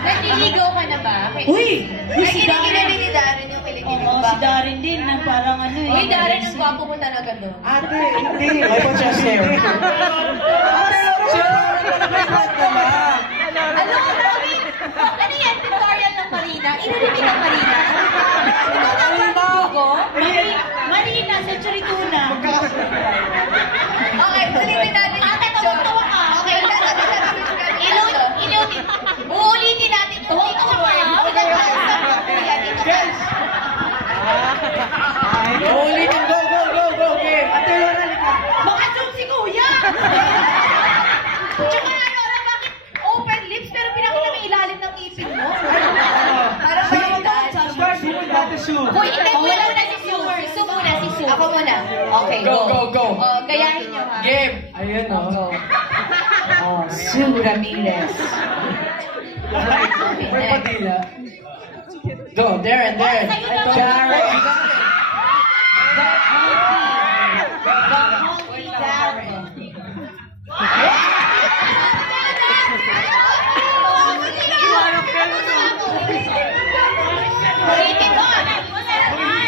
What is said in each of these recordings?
Naniligaw ka na ba? Uy! Ay, kinikilig ni Darren yung kinikilig Oo, ba? si Darren din, na parang ano eh. Uy, Darren, ang gwapo mo talaga doon. Ate, hindi. Ay, po chest hair. Ano yan? Tutorial ng Marina? Inilimig ang Marina? Ikaw na ang Dugo? Marina, Century Tuna. Okay, ulitin natin yung picture. tawa ka. Okay, sasabi natin yung ilutin. Uulitin natin yung picture. Ulitin, go, go, go, go. Okay. Ate, wala ka. Maka-zoom si Kuya! Tsaka Nora, bakit open lips pero pinakita mo yung ilalim ng ipin mo? Parang baliktad. First, you got the shoe. Hoy, hindi mo muna si Sue. Sue muna, si Sue. Ako muna. Okay, Go, go, go. Gayahin nyo ha. Game. Ayun, no? Go. Oh, Sue Ramirez. May padila. Go, Darren, Darren. Darren.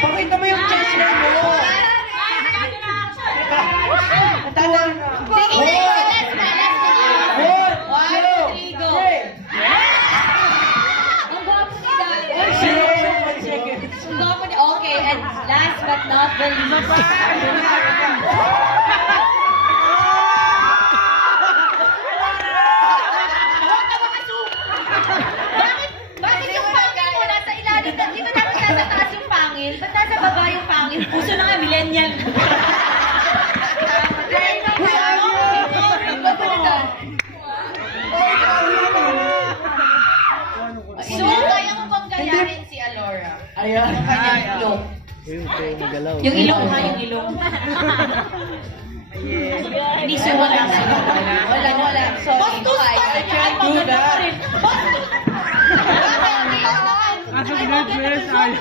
Pakita mo yung chest hair mo. Tawa na. Okay, and last but not the least. Bakit yung pangil mo nasa ilalim? Di ba dapat nasa taas yung pangil? Ba't nasa baba yung pangil? Puso na nga, millennial. So, kaya mo bang gayahin si Alora? Ayan. Kanyang ilong. Yung ilong ha, yung ilong. Hindi suwa lang sila. Wala. Sorry. Bastos Ay, pa! I can't do that.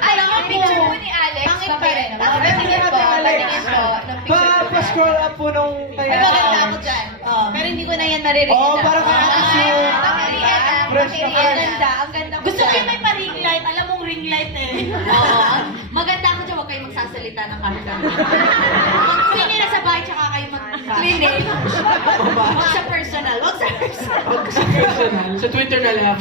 Ay, yung picture mo ni Alex. Pangit pa rin. Patingin po. Ng picture ko. Pa-scroll up po nung Ay, kaya. maganda ako dyan. Pero hindi ko na yan maririnig. Oo, parang kaya kasi yung fresh na Ang ganda. Ang ganda ko Gusto ko dyan. yung may pa-ring light. Alam mong ring light eh. Oo. Maganda ako dyan. Huwag kayong magsasalita ng kahit ano. Mag-uwi nila sa bahay tsaka kayo mag-clinic. Huwag sa personal. Huwag sa personal. Sa Twitter na lang.